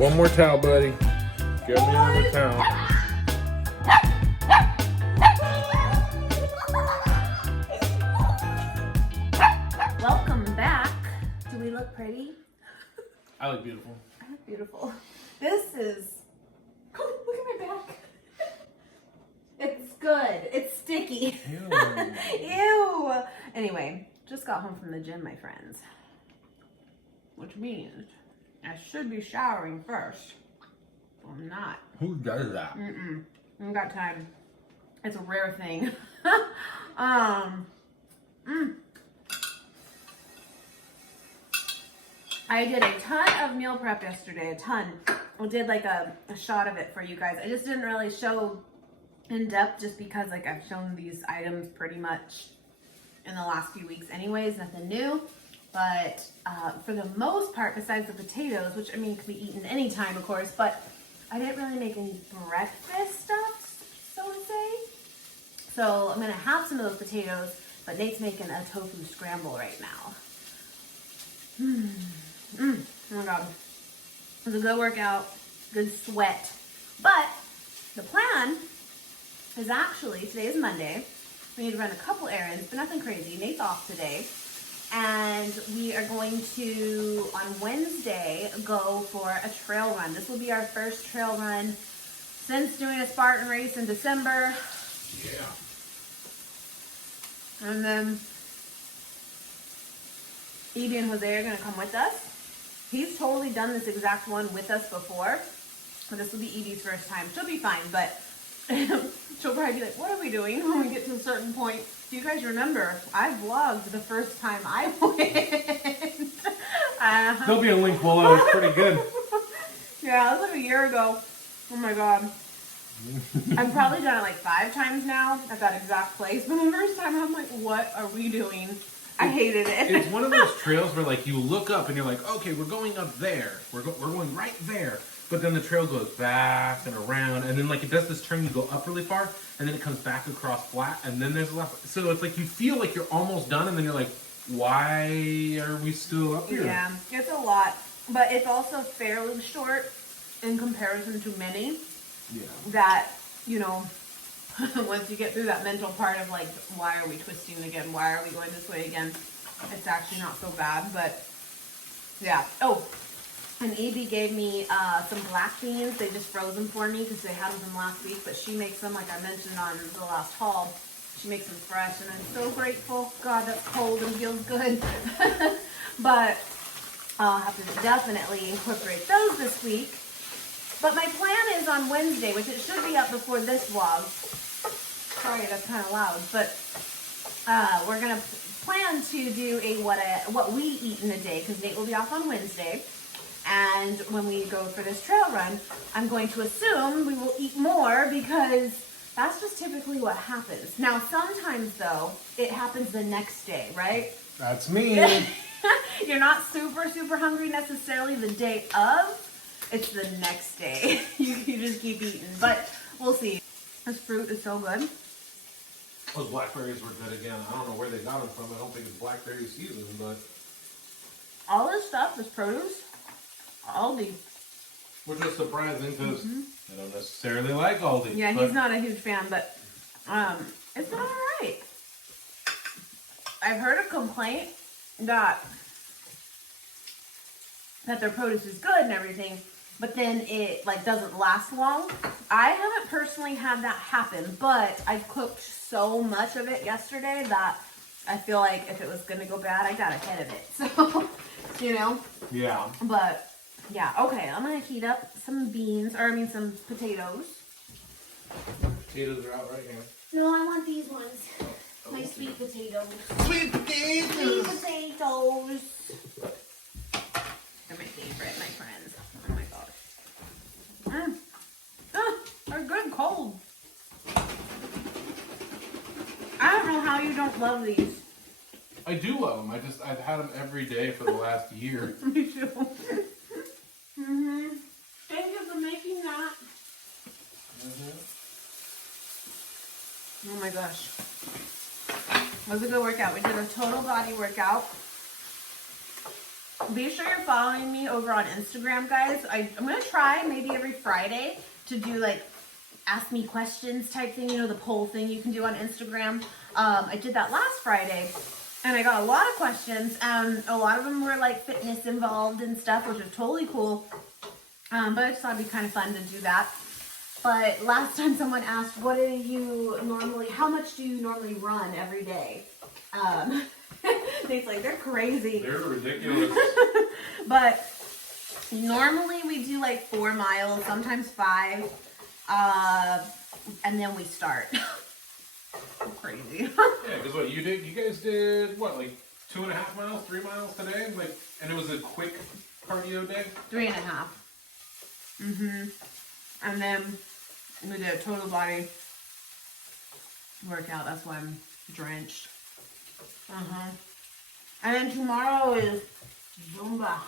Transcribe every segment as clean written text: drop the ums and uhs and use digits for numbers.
one more towel, buddy. Give me another towel. Welcome back. Do we look pretty? I look beautiful. I look beautiful. This is... Oh, look at my back. It's good. It's sticky. Ew. Ew. Anyway, just got home from the gym, my friends. Which means I should be showering first. But I'm not. Who does that? I ain't got time. It's a rare thing. I did a ton of meal prep yesterday, a ton. I did like a shot of it for you guys. I just didn't really show in depth just because like I've shown these items pretty much in the last few weeks anyways, nothing new. But for the most part, besides the potatoes, which I mean can be eaten anytime of course, but I didn't really make any breakfast stuff, so to say. So I'm gonna have some of those potatoes, but Nate's making a tofu scramble right now. Oh my god. It was a good workout, good sweat. But the plan is actually, today is Monday. We need to run a couple errands, but nothing crazy. Nate's off today. And we are going to, on Wednesday, go for a trail run. This will be our first trail run since doing a Spartan race in December. Yeah. And then Evie and Jose are going to come with us. He's totally done this exact one with us before. But this will be Evie's first time. She'll be fine, but she'll probably be like, what are we doing when we get to a certain point? Do you guys remember? I vlogged the first time I went. There'll be a link below. It's pretty good. Yeah, that was like a year ago. Oh my god. I've probably done it like 5 times now at that exact place. But the first time I'm like, what are we doing? I hated it. It's one of those trails where like you look up and you're like, okay, we're going up there. We're going right there. But then the trail goes back and around, and then like it does this turn, you go up really far, and then it comes back across flat, and then there's a left. So it's like you feel like you're almost done, and then you're like, why are we still up here? Yeah, it's a lot, but it's also fairly short in comparison to many. Yeah. That, you know, once you get through that mental part of like, why are we twisting again? Why are we going this way again? It's actually not so bad, but yeah. Oh. And Evie gave me some black beans. They just froze them for me because they had them from last week. But she makes them, like I mentioned on the last haul, she makes them fresh. And I'm so grateful. God, that's cold and feels good. But I'll have to definitely incorporate those this week. But my plan is on Wednesday, which it should be up before this vlog. Sorry, that's kind of loud. But we're going to plan to do a what we eat in a day because Nate will be off on Wednesday. And when we go for this trail run, I'm going to assume we will eat more because that's just typically what happens. Now, sometimes, though, it happens the next day, right? That's me. You're not super, super hungry necessarily the day of. It's the next day. you just keep eating. But we'll see. This fruit is so good. Those blackberries were good again. I don't know where they got them from. I don't think it's blackberry season, but... All this stuff is produce. Aldi. Which is surprising because I don't necessarily like Aldi. Yeah, he's not a huge fan, but it's been alright. I've heard a complaint that their produce is good and everything, but then it like doesn't last long. I haven't personally had that happen, but I cooked so much of it yesterday that I feel like if it was gonna go bad, I got ahead of it. So, you know? Yeah. But yeah, okay, I'm gonna heat up some beans, or I mean some potatoes. Potatoes are out right here. No, I want these ones. My sweet potatoes. Sweet potatoes! Sweet potatoes. They're my favorite, my friends. Oh my gosh. They're good cold. I don't know how you don't love these. I do love them. I've had them every day for the last year. Me too. Thank you for making that. Oh my gosh. It was a good workout. We did a total body workout. be sure you're following me over on Instagram, guys. I'm gonna try maybe every Friday to do like ask me questions type thing, you know, the poll thing you can do on Instagram. I did that last Friday and I got a lot of questions, and a lot of them were like fitness involved and stuff, which was totally cool. But I just thought it'd be kind of fun to do that. But last time someone asked, how much do you normally run every day? It's like, they're crazy. They're ridiculous. But normally we do like 4 miles, sometimes 5. And then we start. Crazy. Yeah, because what you guys did what, like 2.5 miles, 3 miles today? Like, and it was a quick cardio day? 3.5. And then we did a total body workout. That's why I'm drenched. And then tomorrow is Zumba.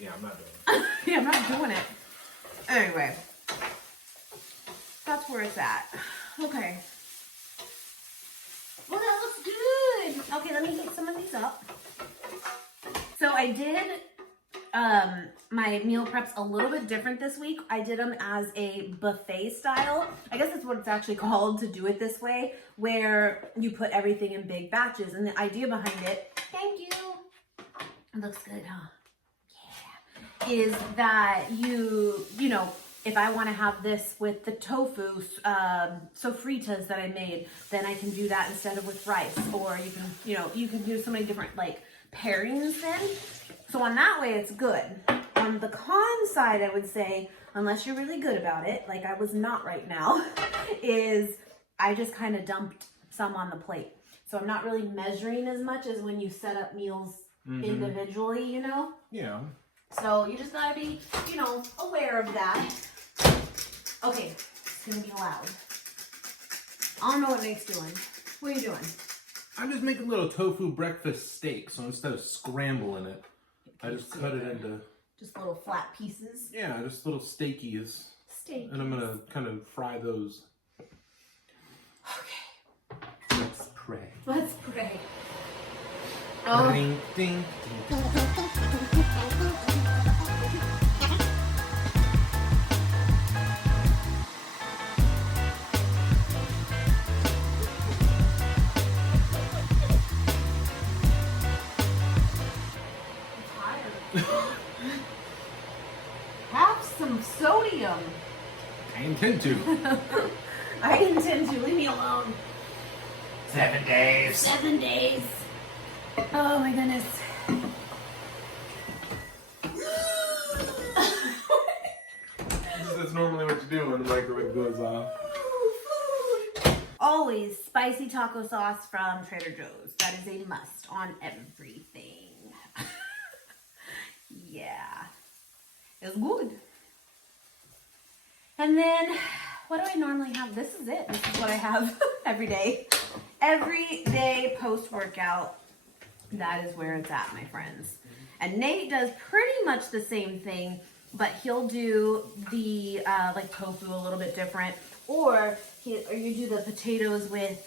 Yeah, I'm not doing it. Yeah, I'm not doing it. Anyway, that's where it's at. Okay. Well, that looks good. Okay, let me heat some of these up. So I did my meal preps a little bit different this week. I did them as a buffet style. I guess that's what it's actually called, to do it this way, where you put everything in big batches. And the idea behind it, thank you. It looks good, huh? Yeah. Is that you know, if I want to have this with the tofu sofritas that I made, then I can do that instead of with rice. Or you can do so many different like pairings then. So on that way, it's good. On the con side, I would say, unless you're really good about it, like I was not right now, is I just kind of dumped some on the plate. So I'm not really measuring as much as when you set up meals individually, you know? Yeah. So you just gotta be, you know, aware of that. Okay, it's gonna be loud. I don't know what Nate's doing. What are you doing? I'm just making a little tofu breakfast steak, so instead of scrambling it, I just cut it into... Just little flat pieces? Yeah, just little steakies. Steakies. And I'm gonna kind of fry those. Okay. Let's pray. Let's pray. Oh. Ding, ding, ding. Have some sodium. I intend to. I intend to. Leave me alone. 7 days. 7 days. Oh my goodness. That's normally what you do when the microwave goes off. Always spicy taco sauce from Trader Joe's. That is a must on everything. Yeah. It's good. And then, what do I normally have? This is it. This is what I have every day. Every day post-workout, that is where it's at, my friends. And Nate does pretty much the same thing, but he'll do the like tofu a little bit different, or you do the potatoes with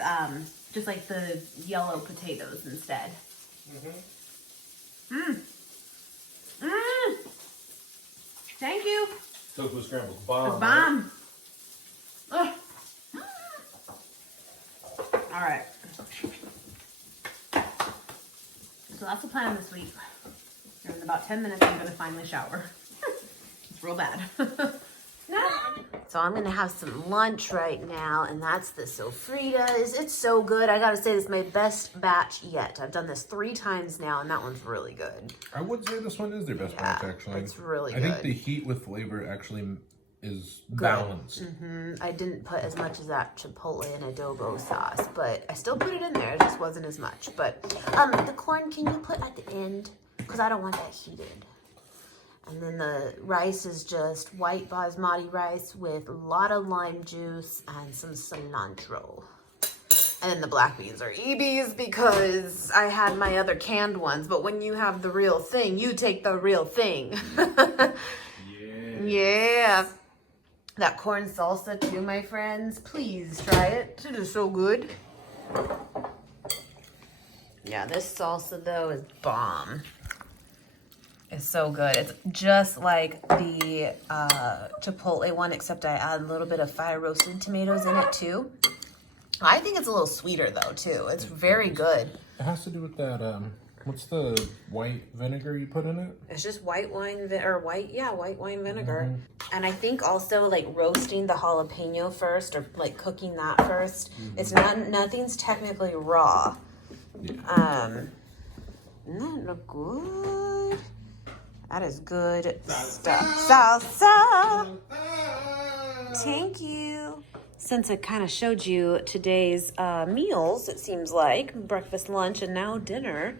just like the yellow potatoes instead. Thank you. Tofu scrambled. Bomb. Bomb. Ugh. All right. So that's the plan this week. And in about 10 minutes, I'm going to finally shower. It's real bad. No. So I'm going to have some lunch right now, and that's the sofritas. It's so good. I got to say, this is my best batch yet. I've done this 3 times now, and that one's really good. I would say this one is their best batch, actually. It's really good. good. I think the heat with flavor actually is balanced. I didn't put as much as that chipotle and adobo sauce, but I still put it in there. It just wasn't as much. But the corn, can you put at the end? Because I don't want that heated. And then the rice is just white basmati rice with a lot of lime juice and some cilantro. And then the black beans are EBs because I had my other canned ones. But when you have the real thing, you take the real thing. Yeah. That corn salsa too, my friends. Please try it. It is so good. Yeah, this salsa though is bomb. It's so good. It's just like the Chipotle one, except I add a little bit of fire roasted tomatoes in it too. I think it's a little sweeter though too. It's very good. It has to do with that. What's the white vinegar you put in it? It's just white wine white wine vinegar. And I think also like roasting the jalapeno first, or like cooking that first. It's nothing's technically raw. Yeah. Doesn't that look good? That is good stuff. Salsa. Thank you. Since I kind of showed you today's meals, it seems like breakfast, lunch, and now dinner.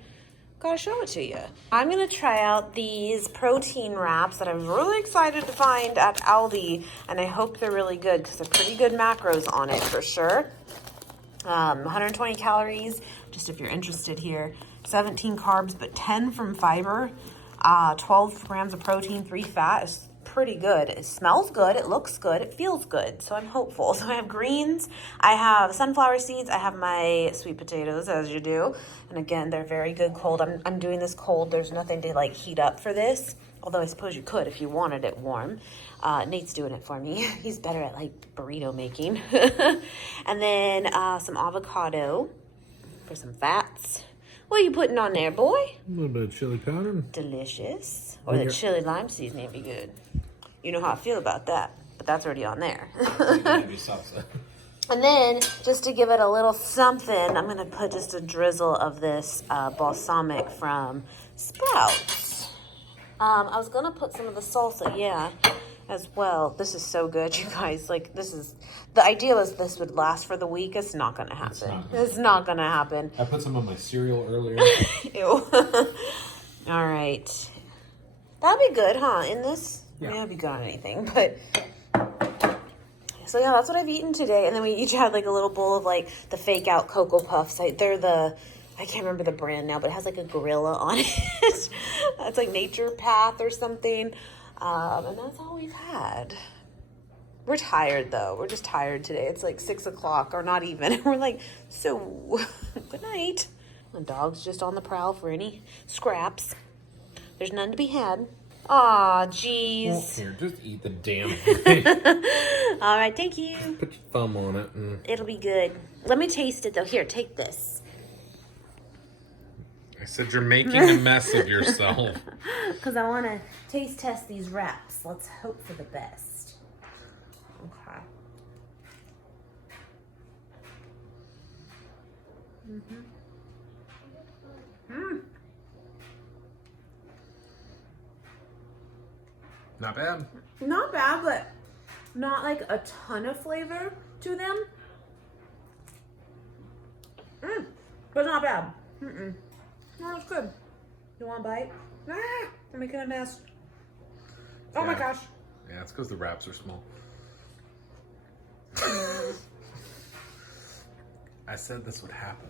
Gotta show it to you. I'm gonna try out these protein wraps that I'm really excited to find at Aldi, and I hope they're really good because they're pretty good macros on it for sure. 120 calories, just if you're interested here. 17 carbs, but 10 from fiber. 12 grams of protein, 3 fat. It's pretty good. It smells good. It looks good. It feels good. So I'm hopeful. So I have greens. I have sunflower seeds. I have my sweet potatoes, as you do. And again, they're very good cold. I'm doing this cold. There's nothing to like heat up for this. Although I suppose you could if you wanted it warm. Nate's doing it for me. He's better at like burrito making. And then some avocado for some fats. What are you putting on there, boy? A little bit of chili powder. Delicious. Or the chili lime seasoning would be good. You know how I feel about that, but that's already on there. And then, just to give it a little something, I'm going to put just a drizzle of this balsamic from Sprouts. I was going to put some of the salsa, as well. This is so good, you guys. Like, the idea was this would last for the week. It's not going to happen. It's not going to happen. I put some on my cereal earlier. Ew. All right. That'd be good, huh, in this? Yeah. That'd be good on anything, but... So, yeah, that's what I've eaten today. And then we each had, like, a little bowl of, like, the fake-out Cocoa Puffs. They're the... I can't remember the brand now, but it has, like, a gorilla on it. It's, like, Nature Path or something. And that's all we've had. We're tired, though. We're just tired today. It's, like, 6 o'clock, or not even. We're like, so, good night. The dog's just on the prowl for any scraps. There's none to be had. Aw, jeez. Well, here, just eat the damn thing. All right, thank you. Put your thumb on it. It'll be good. Let me taste it, though. Here, take this. I said you're making a mess of yourself. Because I want to taste test these wraps. Let's hope for the best. Okay. Not bad. Not bad, but not like a ton of flavor to them. But not bad. No, it's good. You want a bite? I'm making a mess. Oh my gosh. Yeah, it's because the wraps are small. I said this would happen.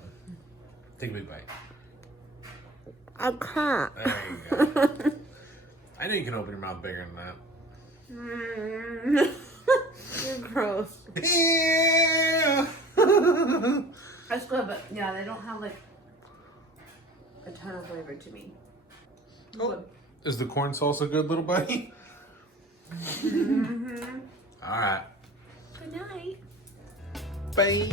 Take a big bite. I can't. There you go. I know you can open your mouth bigger than that. You're gross. Yeah. That's good, but yeah, they don't have like a ton of flavor to me. Oh, is the corn salsa good, little buddy? All right. Good night. Bye.